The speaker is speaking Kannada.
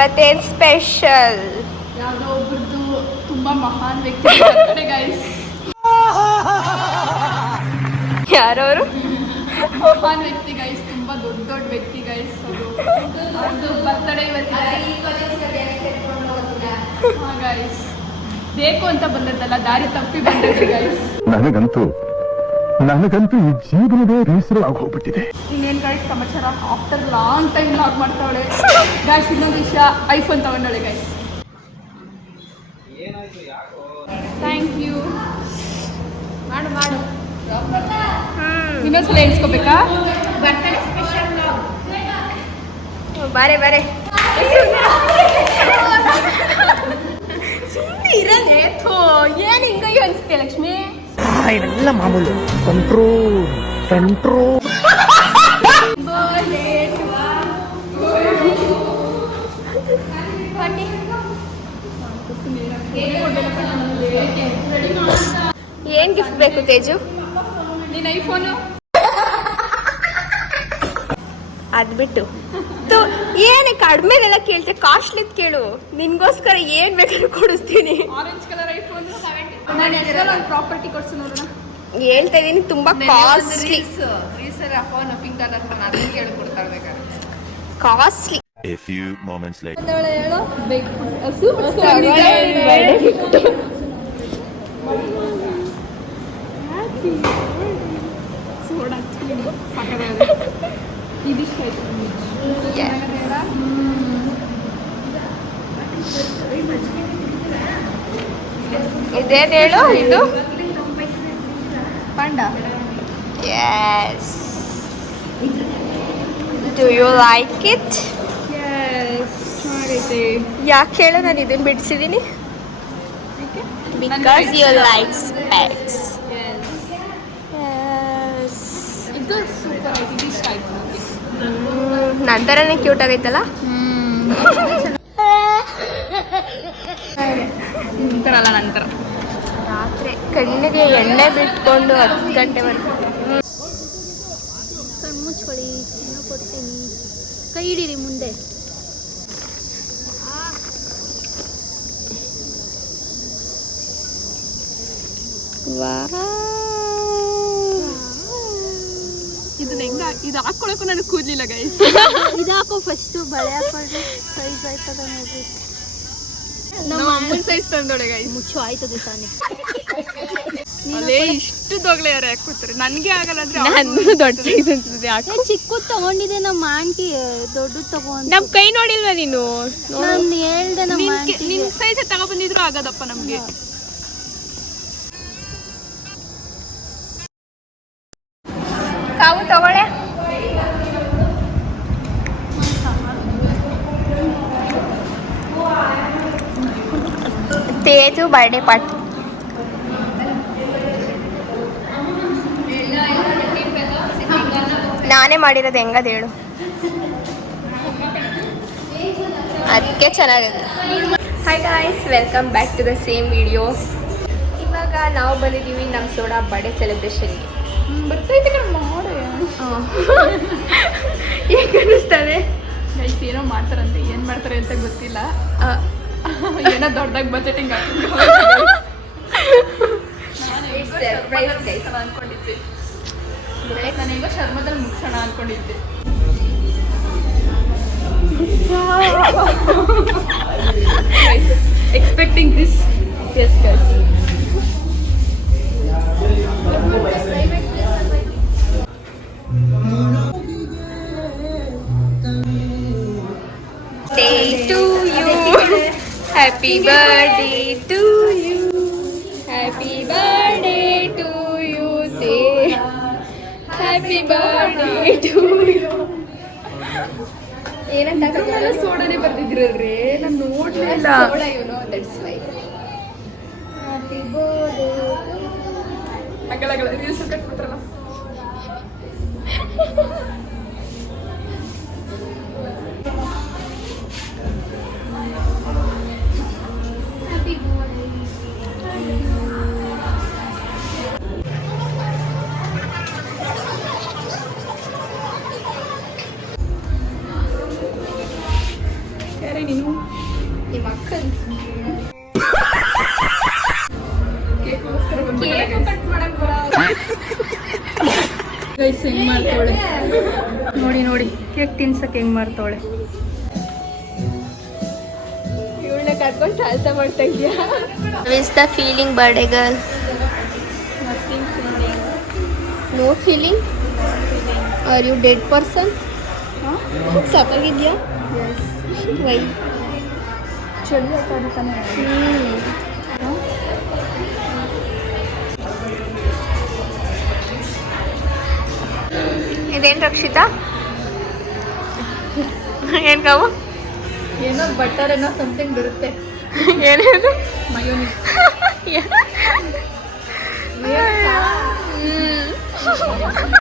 ಇವತ್ತೇನು ಸ್ಪೆಷಲ್? ಯಾವುದೋ ಒಬ್ಬರದು ತುಂಬ ಮಹಾನ್ ವ್ಯಕ್ತಿ ಗೈಸ್. ಯಾರವರು? ಮಹಾನ್ ವ್ಯಕ್ತಿ ಗೈಸ್, ತುಂಬ ದೊಡ್ಡ ದೊಡ್ಡ ವ್ಯಕ್ತಿ ಗೈಸ್. ಅದು ಬರ್ತಡೇ ಇವತ್ತಿದೆ. ಹಾಂ ಗೈಸ್, ಬೇಕು ಅಂತ ಬಂದದ್ದಲ್ಲ, ದಾರಿ ತಪ್ಪಿ ಬಂದಿದೆ ಗೈಸ್. ನನಗಂತೂ ಈ ಜೀವನವೇ ಬೇಸರವಾಗಿ ಹೋಗ್ಬಿಟ್ಟಿದೆ. ಇನ್ನೇನು ಗೈಸ್ ಸಮಾಚಾರ? ಆಫ್ಟರ್ ಲಾಂಗ್ ಟೈಮ್ ಲಾಗ್ ಮಾಡ್ತಾವಳೆ ಗೈಸ್. ಇನ್ನೊಂದು ವಿಷಯ, ಐಫೋನ್ ತಗೊಂಡವಳೆ ಗೈಸ್. Thank you. ಮಾಡು ಮಾಡು. ಇನ್ನೊಂದ್ಸಲ ಎಣಿಸ್ಕೋಬೇಕಾ? Birthday special. ಬಾರೆ ಬಾರೆ, ಸುಮ್ಮನೆ ಇರಲೇ. ಥೋ, ಏನು ಹಿಂಗಯ್ಯೋ ಅನಿಸ್ತೀಯ ಲಕ್ಷ್ಮಿ? ಇದೆಲ್ಲ ಮಾಮೂಲು. ಕಂಟ್ರೋಲ್. ಏನ್ ಗಿಫ್ಟ್ ಬೇಕು ತೇಜು? ನಿನ್ನ ಐಫೋನು. ಅದ್ ಬಿಟ್ಟು ಏನು ಕಡಿಮೆದೆಲ್ಲ ಕೇಳ್ತೆ, ಕಾಸ್ಟ್ಲಿ ಕೇಳು. ನಿನ್ಗೋಸ್ಕರ ಏನ್ ಬೇಕಾದ್ರೂ ಕೊಡಿಸ್ತೀನಿ. Orange colour iPhone. ನಾನು ಹೆಸರಲ್ಲಿ ಒಂದು ಪ್ರಾಪರ್ಟಿ ಕೊಡ್ಸು ನೋಡೋಣ. ಹೇಳ್ತಾ ಇದೀನಿ, ತುಂಬಾ costly. Phone pink colour phone, ಅದನ್ನ ಕೇಳಿ ಕೊಡ್ತಾ ಇರ್ಬೇಕಾದ್ರೆ costly. A few moments later. ಹೇಳೋ ಬೇಕು. ಇದಿಷ್ಟು ಆಯ್ತು. ಇದೇನು ಹೇಳು ಇದು? Panda. Yes. Do you like it? ಚೆನ್ನಾಗೈತೆ. ಯಾಕೆ ಹೇಳು ನಾನು ಇದನ್ನು ಬಿಡಿಸಿದ್ದೀನಿ? Because you like specs. ಇದು ಸೂಪರ್ ಆಯ್ತು. ಇದಿಷ್ಟ ಆಯ್ತು ನನಗೆ. ನನ್ನ ಥರನೇ ಕ್ಯೂಟ್ ಆಗೈತಲ್ಲ? ನಂತರ ನಂತರ ರಾತ್ರಿ ಕಣ್ಣಿಗೆ ಎಣ್ಣೆ ಬಿಟ್ಕೊಂಡು 10 ಗಂಟೆವರೆಗೂ. ಕಣ್ಮುಚ್ಕೊಳ್ಳಿ, ಕೊಡ್ತೀನಿ. ಕೈ ಹಿಡೀರಿ ಮುಂದೆ. ಇದನ್ನ ಹೆಂಗ ಇದು ಹಾಕೊಳಕ್ಕೂ ನನಗೆ ಕೂದಲಿಲ್ಲ ಗೈಸ್. ಇದು ಹಾಕೋ ಫಸ್ಟ್, ಬಳೆ ಹಾಕೊಂಡು ಸೈಜ್ ಆಯ್ತದ ನೋಡ್ರಿ. ನಮ್ಮ ಅಮ್ಮನ ಸೈಜ್ ತಂದೋಳೆ ಗೈಸ್. ಮುಚ್ಚು ಆಯ್ತದೆ ತಾನೆ. ಅಲ್ಲೇ ಇಷ್ಟು ದೊಗ್ಲೆ ಯಾರು ಹಾಕೋತಾರೆ, ನನಗೆ ಆಗಲ್ಲ. ನಾನು ದೊಡ್ಡ ಸೈಜ್ ಅಂತದೆ ಯಾಕೆ? ಚಿಕ್ಕದ್ ತಗೊಂಡಿದೆ ನಮ್ಮ ಆಂಟಿ, ದೊಡ್ಡದು ತಗೊಂಡ್. ನಮ್ ಕೈ ನೋಡಿಲ್ವಾ ನೀನು? ನಾನು ಹೇಳ್ದೆ ನಮ್ಮ ಆಂಟಿ. ನಿನ್ ಸೈಜ್ ತಗೊಬಂದಿದ್ರು ಆಗದಪ್ಪ ನಮ್ಗೆ. ಕಾವು ತಗೊಳ್ಳೆ. Teju birthday party. ನಾನೇ ಮಾಡಿರೋದು, ಹೆಂಗದ ಹೇಳು? ಅದಕ್ಕೆ ಚೆನ್ನಾಗಿದೆ. Hi guys, welcome back to the same video. ಇವಾಗ ನಾವು ಬಂದಿದ್ದೀವಿ ನಮ್ಮ ಸೋಡಾ ಬರ್ಡೇ ಸೆಲೆಬ್ರೇಷನ್ಗೆ. ಬರ್ತೈತೆ ಮಾಡು. ಹೇಗೆ ಅನ್ನಿಸ್ತದೆ? ಗೈಸ್ ಏನೋ ಮಾಡ್ತಾರಂತೆ, ಏನು ಮಾಡ್ತಾರೆ ಅಂತ ಗೊತ್ತಿಲ್ಲ. ಏನೋ ದೊಡ್ಡದಾಗಿ ಬಜೆಟಿಂಗ್ ಅನ್ಕೊಂಡಿದ್ದೆ. ನಾನೀಗ ಶರ್ಮದಲ್ಲಿ ಮುಗಿಸೋಣ ಅನ್ಕೊಂಡಿದ್ದೆ. Expecting this. Yes guys. Day to you, happy birthday to you, happy birthday to you, say happy birthday to you. ಏನಂತ ಸೋಡಾನೇ ಬರ್ತಿದ್ರಲ್ರಿ, ನಾನು ನೋಡ್ಲಿಲ್ಲ. Soda, you know, that's why. Happy birthday. ಅಗಲ ರೀಲ್ಸ್ ಕಟ್ಬಿಟ್ರಲ್ಲ. ಯಾರೇ ನೀನು? ಗೈಸ್ ಹೆಂಗ್ ಮಾಡ್ತಾವಳೆ ನೋಡಿ ನೋಡಿ ಕೇಕ್ ತಿನ್ಸಕ್ಕೆ ಹೆಂಗ್ ಮಾಡ್ತಾವಳೆ. ಇವಳನ್ನ ಕರ್ಕೊಂಡು ಸಾಲ್ಸ ಮಾಡ್ತಾ ಇದೆಯಾ? Is the feeling birthday girl? No feeling? Are you dead person? ಸಾಕಾಗಿದ್ಯಾ? ವೈ ಚಳಿ ಆಗ್ತಾನೆ. ಇದೇನು ರಕ್ಷಿತಾ? ಏನು ಕಾವು? ಏನೋ ಬಟರ್ ಏನೋ ಸಮಥಿಂಗ್ ಬರುತ್ತೆ. ಏನೇನು? ಮಯೋನೀಸ್.